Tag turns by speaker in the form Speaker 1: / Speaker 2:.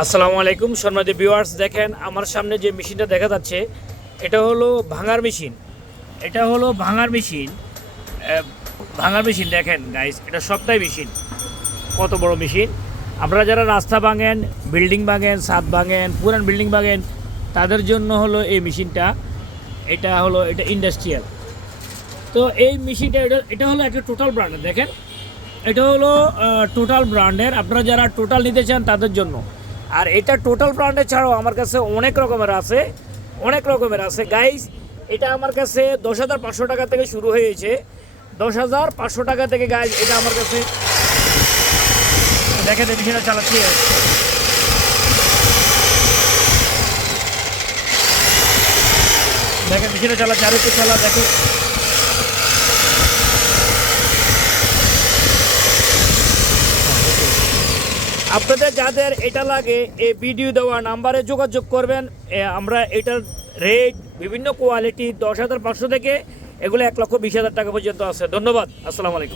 Speaker 1: আসসালামু আলাইকুম সম্মানিত ভিউয়ার্স দেখেন আমার সামনে যে মেশিনটা দেখা যাচ্ছে, এটা হলো ভাঙার মেশিন। এটা হলো ভাঙার মেশিন। ভাঙার মেশিন দেখেন গাইস এটা সবটাই মেশিন। কত বড় মেশিন। আপনারা যারা রাস্তা ভাঙেন, বিল্ডিং ভাঙেন, ছাদ ভাঙেন, পুরান বিল্ডিং ভাঙেন, তাদের জন্য হলো এই মেশিনটা। এটা হলো, এটা ইন্ডাস্ট্রিয়াল তো এই মেশিনটা, এটা এটা হলো একটা টোটাল ব্র্যান্ডের দেখেন। এটা হলো টোটাল ব্র্যান্ডের আপনারা যারা টোটাল নিতে চান তাদের জন্য। আর এটা টোটাল ব্র্যান্ডের ছাড়াও আমার কাছে অনেক রকমের আছে, অনেক রকমের আছে। গাইস এটা আমার কাছে দশ হাজার পাঁচশো টাকা থেকে শুরু হয়েছে। দশ হাজার পাঁচশো টাকা থেকে গাইজ এটা আমার কাছে দেখে দেখি সেটা চালাচ্ছি। দেখেন মেশিনে চালাচ্ছে, আর একটু চালা, দেখো। আপনাদের যাদের এটা লাগে, এই ভিডিও দেওয়া নাম্বারে যোগাযোগ করবেন। আমরা এটার রেট বিভিন্ন কোয়ালিটি দশ হাজার পাঁচশো থেকে এগুলো এক লক্ষ বিশ হাজার টাকা পর্যন্ত আছে। ধন্যবাদ। আসসালামু আলাইকুম।